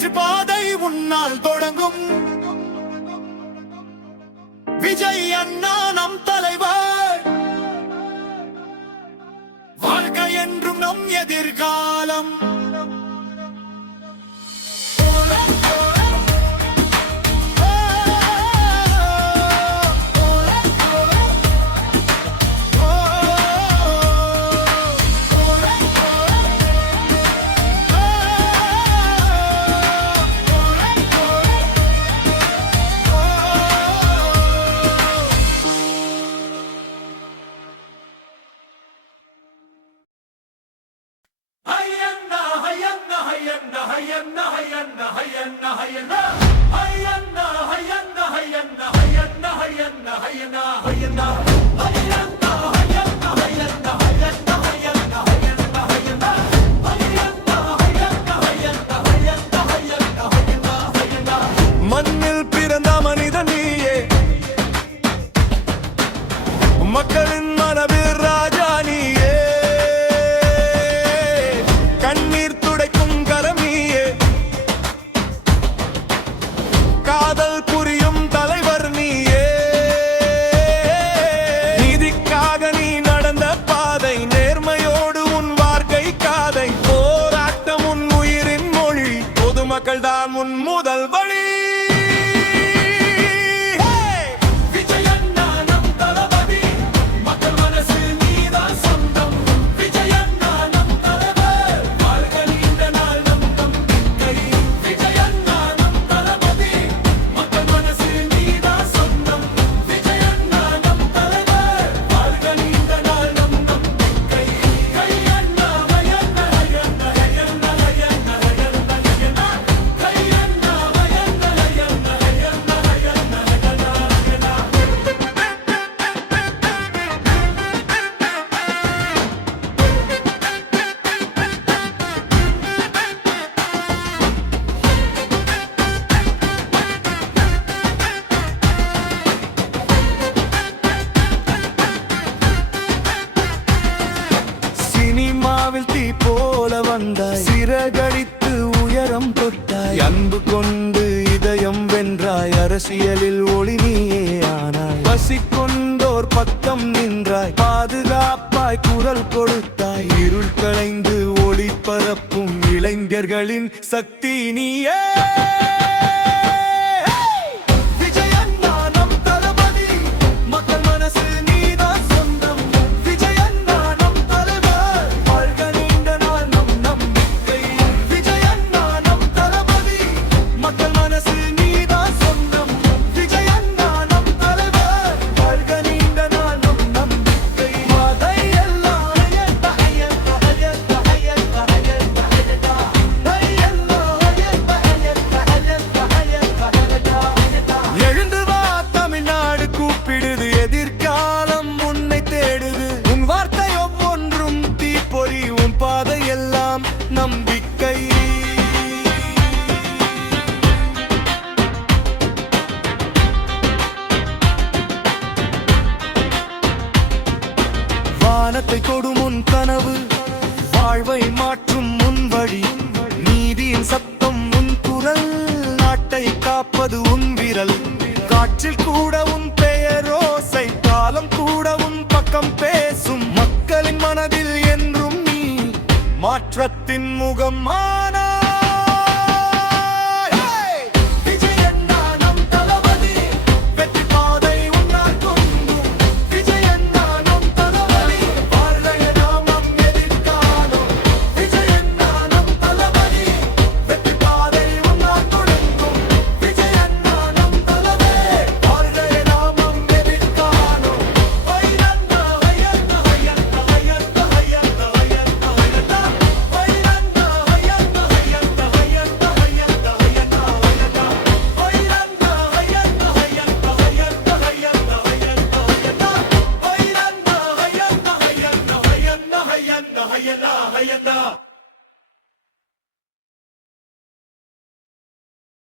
வெற்றி பாதை உன்னால் தொடங்கும். விஜய் அண்ணா நம் தலைவர், வாழ்க்கை என்றும் நம் எதிர்காலம். மண்ணில் பிறந்த மனிதன் நீயே, மக்களின் மனவில் ராஜா நீயே, கண்ணீர் துடைக்கும் கரம் நீயே, காதல் புரியும் தலைவர் நீயே. நீதிக்காக நீ நடந்த பாதை, நேர்மையோடு உன் வாழ்க்கை காதை, போராட்டம் உன் உயிரின் மொழி, பொதுமக்கள் தான் உன் முதல் வழி. தீ போல வந்தாய், சிறகடித்து உயரம் தொட்டாய், அன்பு கொண்டு இதயம் வென்றாய், அரசியலில் ஒளி நீயே ஆனாய், பசிக்கொண்டோர் பக்கம் நின்றாய், பாதுகாப்பாய் குரல் கொடுத்தாய், இருள் களைந்து ஒளி பரப்பும் இளைஞர்களின் சக்தி நீயே. வானத்தை தொடும் உன் கனவு, வாழ்வை மாற்றும் உன் வழி, நீதியின் சத்தம் உன் குரல், நாட்டை காப்பது உன் விரல், காற்றில் கூட உன் பெயரோசை, காலம் கூட உன் பக்கம் பேசும், மக்களின் மனதில் என்றும் நீ மாற்றத்தின் முகமான